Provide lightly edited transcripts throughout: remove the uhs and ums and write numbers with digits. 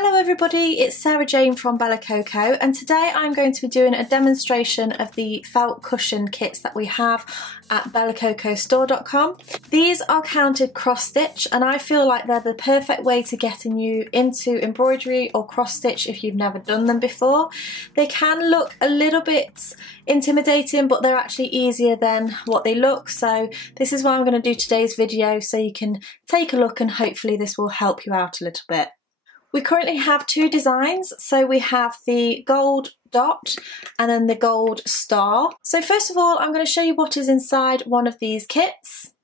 Hello everybody, it's Sarah Jane from Coco, and today I'm going to be doing a demonstration of the felt cushion kits that we have at bellacocostore.com. These are counted cross stitch and I feel like they're the perfect way to getting you into embroidery or cross stitch if you've never done them before. They can look a little bit intimidating, but they're actually easier than what they look, so this is why I'm going to do today's video, so you can take a look and hopefully this will help you out a little bit. We currently have two designs, so we have the gold dot and then the gold star. So first of all, I'm going to show you what is inside one of these kits.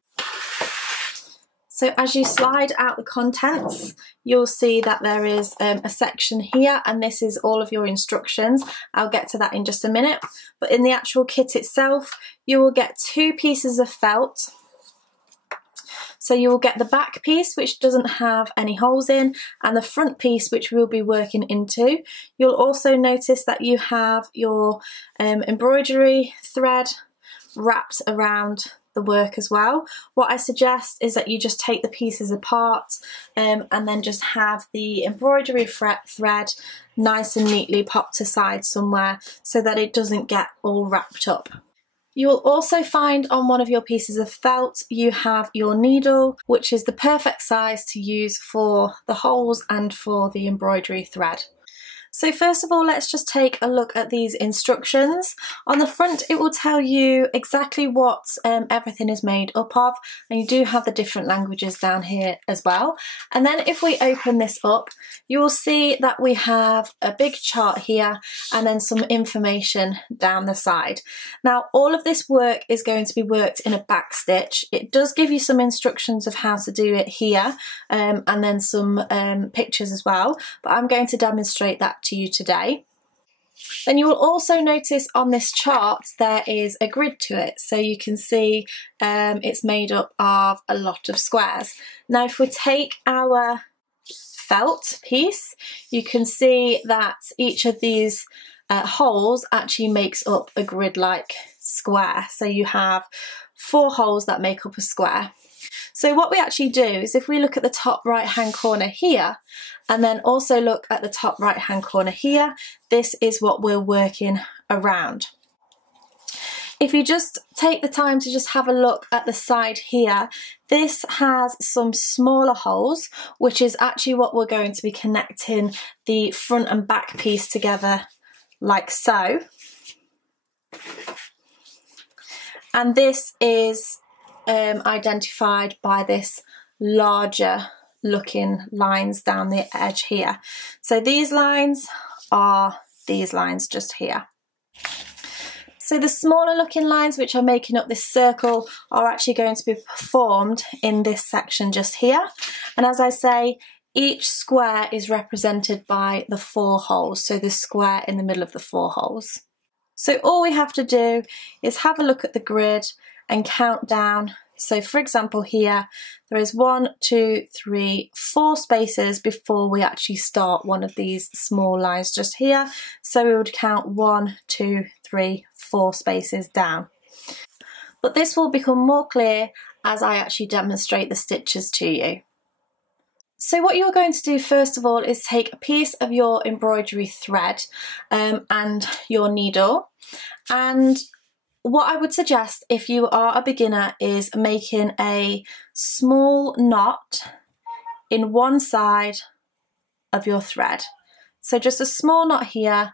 So as you slide out the contents, you'll see that there is a section here, and this is all of your instructions. I'll get to that in just a minute. But in the actual kit itself, you will get two pieces of felt. So you will get the back piece, which doesn't have any holes in, and the front piece, which we'll be working into. You'll also notice that you have your embroidery thread wrapped around the work as well. What I suggest is that you just take the pieces apart and then just have the embroidery thread nice and neatly popped aside somewhere so that it doesn't get all wrapped up. You will also find on one of your pieces of felt you have your needle, which is the perfect size to use for the holes and for the embroidery thread. So first of all, let's just take a look at these instructions. On the front it will tell you exactly what everything is made up of, and you do have the different languages down here as well. And then if we open this up, you will see that we have a big chart here and then some information down the side. Now all of this work is going to be worked in a back stitch. It does give you some instructions of how to do it here and then some pictures as well, but I'm going to demonstrate that to you today. Then you will also notice on this chart there is a grid to it, so you can see it's made up of a lot of squares. Now if we take our felt piece, you can see that each of these holes actually makes up a grid-like square, so you have 4 holes that make up a square. So what we actually do is if we look at the top right hand corner here and then also look at the top right hand corner here, this is what we're working around. If you just take the time to just have a look at the side here, this has some smaller holes, which is actually what we're going to be connecting the front and back piece together like so. And this is identified by this larger looking lines down the edge here. So these lines are these lines just here. So the smaller looking lines which are making up this circle are actually going to be performed in this section just here. And as I say, each square is represented by the 4 holes, so the square in the middle of the 4 holes. So all we have to do is have a look at the grid and count down. So for example here, there is 1, 2, 3, 4 spaces before we actually start one of these small lines just here. So we would count 1, 2, 3, 4 spaces down. But this will become more clear as I actually demonstrate the stitches to you. So what you're going to do first of all is take a piece of your embroidery thread and your needle, and what I would suggest if you are a beginner is making a small knot in one side of your thread. So just a small knot here,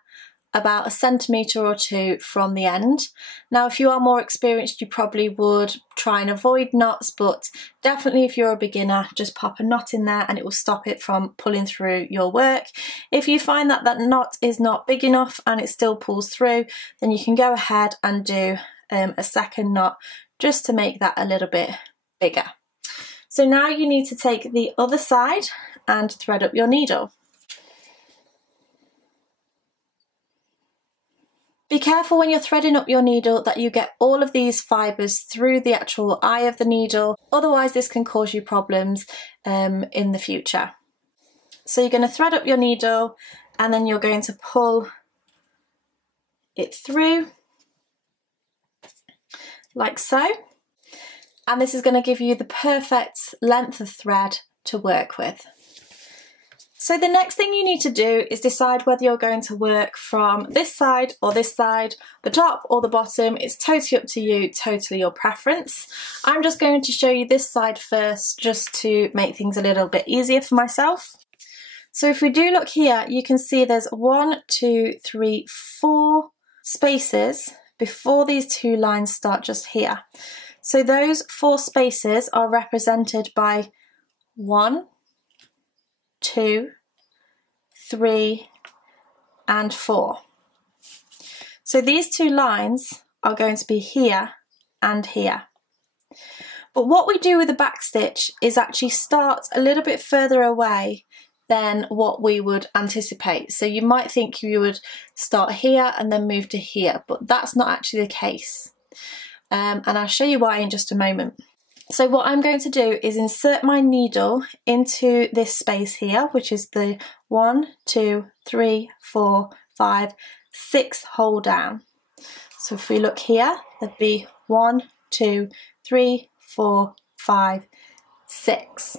about 1 centimetre or 2 from the end. Now if you are more experienced you probably would try and avoid knots, but definitely if you're a beginner just pop a knot in there and it will stop it from pulling through your work. If you find that that knot is not big enough and it still pulls through, then you can go ahead and do a second knot just to make that a little bit bigger. So now you need to take the other side and thread up your needle. Be careful when you're threading up your needle that you get all of these fibres through the actual eye of the needle, otherwise this can cause you problems in the future. So you're going to thread up your needle and then you're going to pull it through like so, and this is going to give you the perfect length of thread to work with. So the next thing you need to do is decide whether you're going to work from this side or this side, the top or the bottom. It's totally up to you, totally your preference. I'm just going to show you this side first just to make things a little bit easier for myself. So if we do look here, you can see there's 1, 2, 3, 4 spaces before these two lines start just here. So those 4 spaces are represented by 1, 2, 3 and 4. So these 2 lines are going to be here and here. But what we do with the backstitch is actually start a little bit further away than what we would anticipate. So you might think you would start here and then move to here, but that's not actually the case. And I'll show you why in just a moment. So what I'm going to do is insert my needle into this space here, which is the 1, 2, 3, 4, 5, 6 hole down. So if we look here, there'd be 1, 2, 3, 4, 5, 6.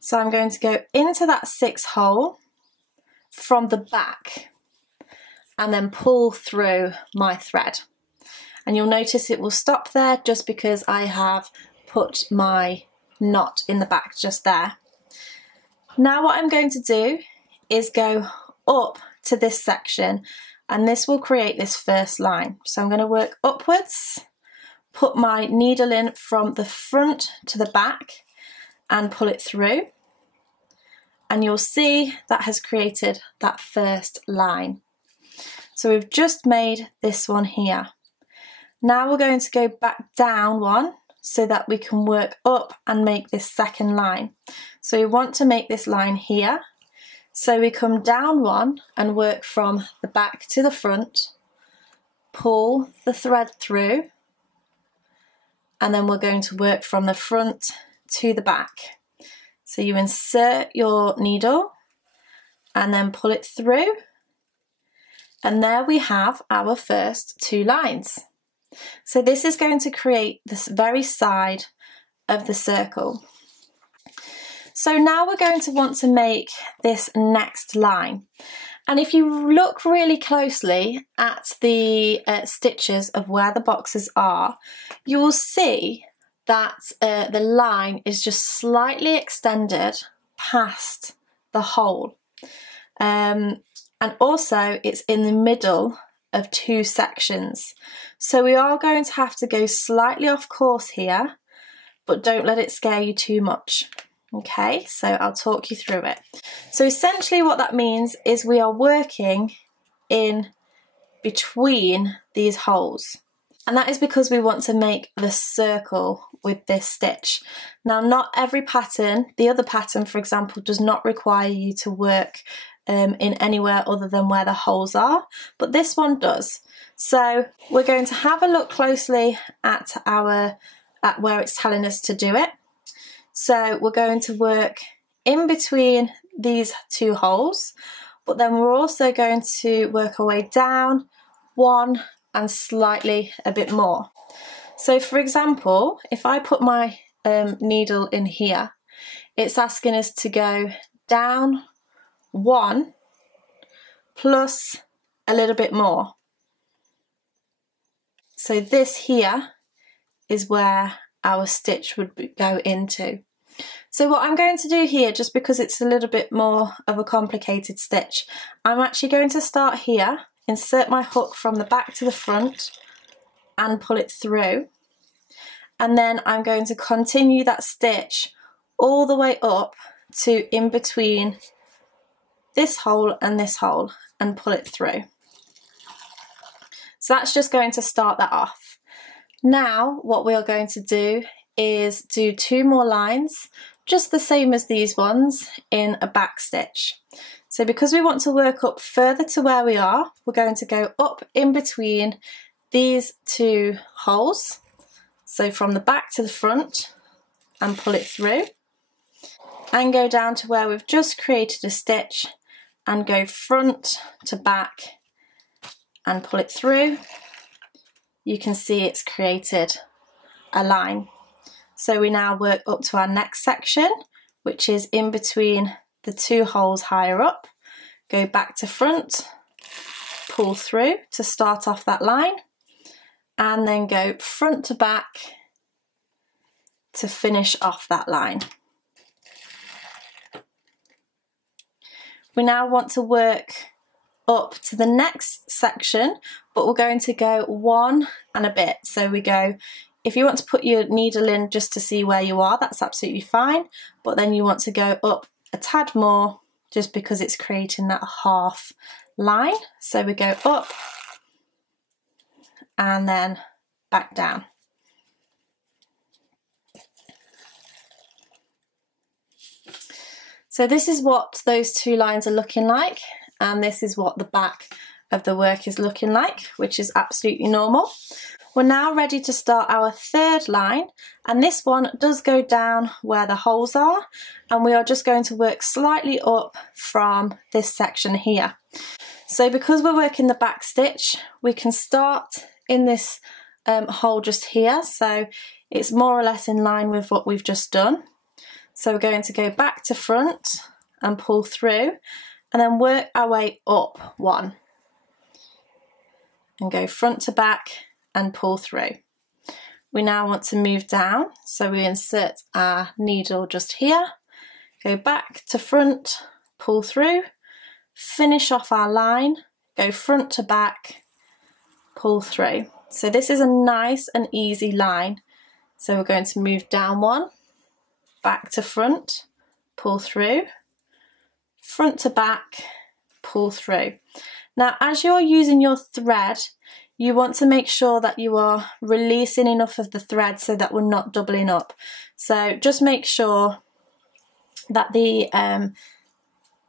So I'm going to go into that 6 hole from the back and then pull through my thread. And you'll notice it will stop there just because I have put my knot in the back just there. Now what I'm going to do is go up to this section, and this will create this first line. So I'm going to work upwards, put my needle in from the front to the back and pull it through. And you'll see that has created that first line. So we've just made this one here. Now we're going to go back down 1 so that we can work up and make this second line. So we want to make this line here. So we come down 1 and work from the back to the front, pull the thread through, and then we're going to work from the front to the back. So you insert your needle and then pull it through, and there we have our first 2 lines. So this is going to create this very side of the circle. So now we're going to want to make this next line. And if you look really closely at the stitches of where the boxes are, you will see that the line is just slightly extended past the hole. And also it's in the middle of 2 sections. So we are going to have to go slightly off course here, but don't let it scare you too much. Okay, so I'll talk you through it. So essentially what that means is we are working in between these holes. And that is because we want to make the circle with this stitch. Now not every pattern, the other pattern for example, does not require you to work in anywhere other than where the holes are, but this one does. So we're going to have a look closely at where it's telling us to do it. So we're going to work in between these 2 holes, but then we're also going to work our way down 1 and slightly a bit more. So for example, if I put my needle in here, it's asking us to go down 1 plus a little bit more. So this here is where our stitch would go into. So what I'm going to do here, just because it's a little bit more of a complicated stitch, I'm actually going to start here, insert my hook from the back to the front and pull it through, and then I'm going to continue that stitch all the way up to in between this hole and this hole and pull it through. So that's just going to start that off. Now what we are going to do is do 2 more lines, just the same as these ones, in a back stitch. So because we want to work up further to where we are, we're going to go up in between these 2 holes. So from the back to the front and pull it through, and go down to where we've just created a stitch and go front to back and pull it through. You can see it's created a line. So we now work up to our next section, which is in between the two holes higher up. Go back to front, pull through to start off that line, and then go front to back to finish off that line. We now want to work up to the next section, but we're going to go one and a bit. So we go, if you want to put your needle in just to see where you are, that's absolutely fine, but then you want to go up a tad more just because it's creating that half line. So we go up and then back down. So this is what those two lines are looking like, and this is what the back of the work is looking like, which is absolutely normal. We're now ready to start our third line, and this one does go down where the holes are, and we are just going to work slightly up from this section here. So because we're working the back stitch, we can start in this hole just here, so it's more or less in line with what we've just done. So we're going to go back to front and pull through, and then work our way up one, and go front to back and pull through. We now want to move down, so we insert our needle just here, go back to front, pull through, finish off our line, go front to back, pull through. So this is a nice and easy line. So we're going to move down one, back to front, pull through, front to back, pull through. Now as you're using your thread, you want to make sure that you are releasing enough of the thread so that we're not doubling up. So just make sure that the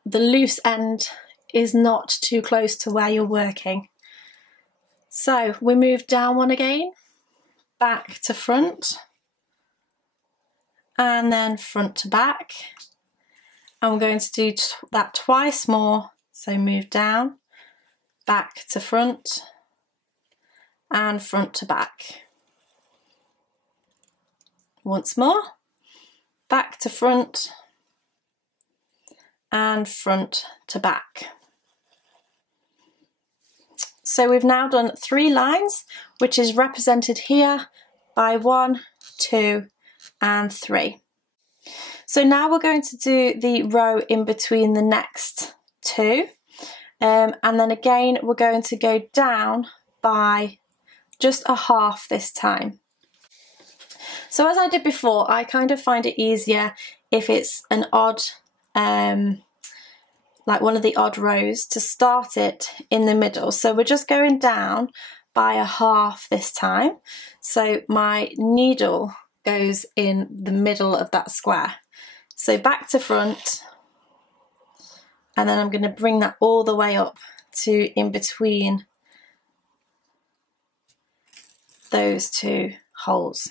loose end is not too close to where you're working. So we move down one again, back to front, and then front to back, and we're going to do that twice more. So move down, back to front, and front to back. Once more, back to front, and front to back. So we've now done 3 lines, which is represented here by 1, 2, and 3. So now we're going to do the row in between the next 2, and then again we're going to go down by just a half this time. So as I did before, I kind of find it easier if it's an odd, like one of the odd rows, to start it in the middle. So we're just going down by a half this time. So my needle goes in the middle of that square. So back to front, and then I'm going to bring that all the way up to in between those 2 holes.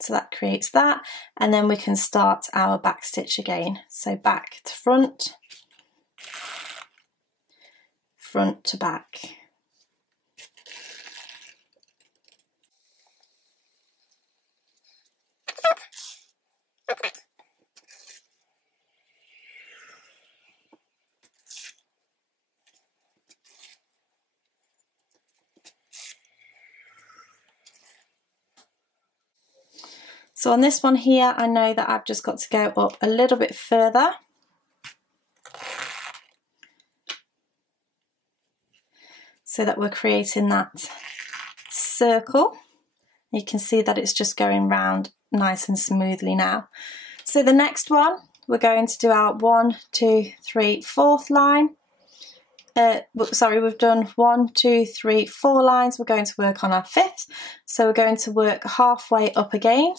So that creates that, and then we can start our back stitch again. So back to front, front to back. So on this one here, I know that I've just got to go up a little bit further. So that we're creating that circle. You can see that it's just going round nice and smoothly now. So the next one, we're going to do our 1, 2, 3, 4th line. Sorry, we've done 1, 2, 3, 4 lines. We're going to work on our 5th. So we're going to work halfway up again.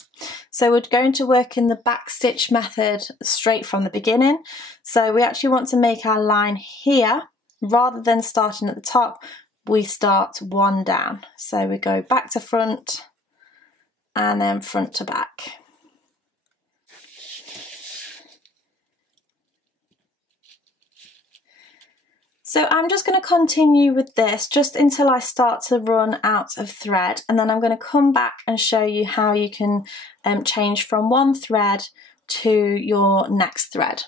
So we're going to work in the back stitch method straight from the beginning. So we actually want to make our line here, rather than starting at the top, we start 1 down. So we go back to front and then front to back. So I'm just going to continue with this just until I start to run out of thread, and then I'm going to come back and show you how you can change from one thread to your next thread.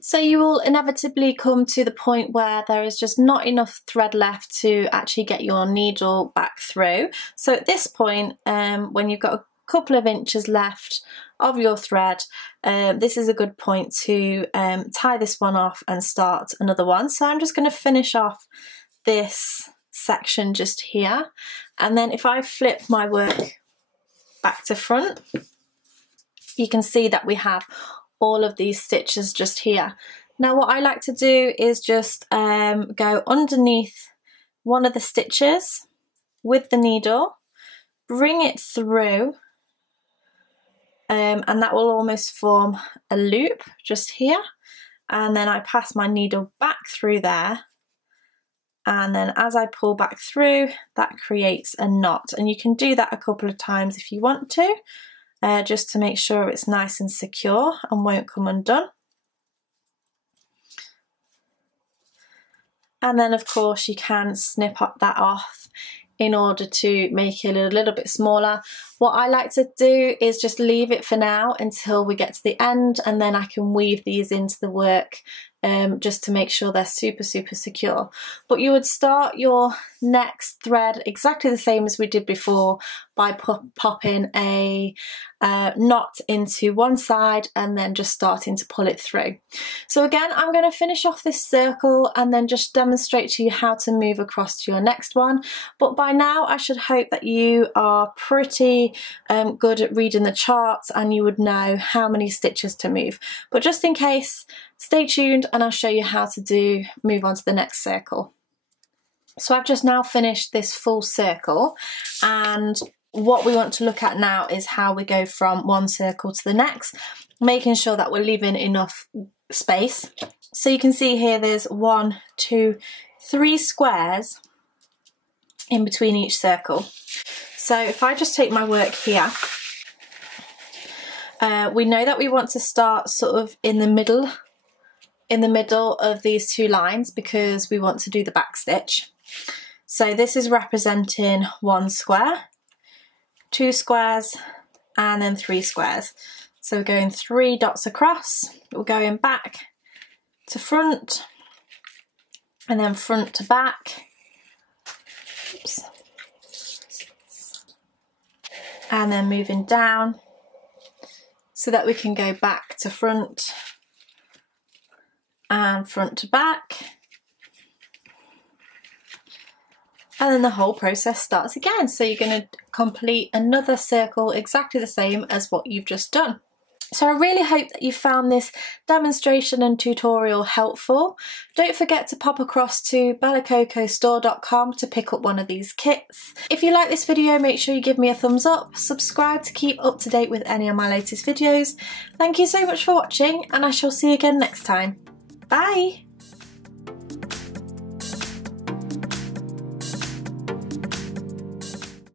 So you will inevitably come to the point where there is just not enough thread left to actually get your needle back through. So at this point, when you've got a couple of inches left of your thread, this is a good point to tie this one off and start another one. So I'm just going to finish off this section just here, and then if I flip my work back to front, you can see that we have all of these stitches just here. Now what I like to do is just go underneath one of the stitches with the needle, bring it through, and that will almost form a loop just here, and then I pass my needle back through there, and then as I pull back through, that creates a knot, and you can do that a couple of times if you want to, just to make sure it's nice and secure and won't come undone. And then of course you can snip up that off in order to make it a little bit smaller. What I like to do is just leave it for now until we get to the end, and then I can weave these into the work just to make sure they're super secure. But you would start your next thread exactly the same as we did before by popping a knot into one side and then just starting to pull it through. So again, I'm going to finish off this circle and then just demonstrate to you how to move across to your next one. But by now I should hope that you are pretty good at reading the charts and you would know how many stitches to move. But just in case, stay tuned and I'll show you how to move on to the next circle. So I've just now finished this full circle, and what we want to look at now is how we go from one circle to the next, making sure that we're leaving enough space. So you can see here there's 1, 2, 3 squares in between each circle. So if I just take my work here, we know that we want to start sort of in the middle of these two lines because we want to do the back stitch. So this is representing 1 square, 2 squares, and then 3 squares. So we're going 3 dots across, we're going back to front, and then front to back. Oops. And then moving down so that we can go back to front and front to back, and then the whole process starts again. So you're going to complete another circle exactly the same as what you've just done. So I really hope that you found this demonstration and tutorial helpful. Don't forget to pop across to bellacocostore.com to pick up one of these kits. If you like this video, make sure you give me a thumbs up, subscribe to keep up to date with any of my latest videos. Thank you so much for watching, and I shall see you again next time. Bye!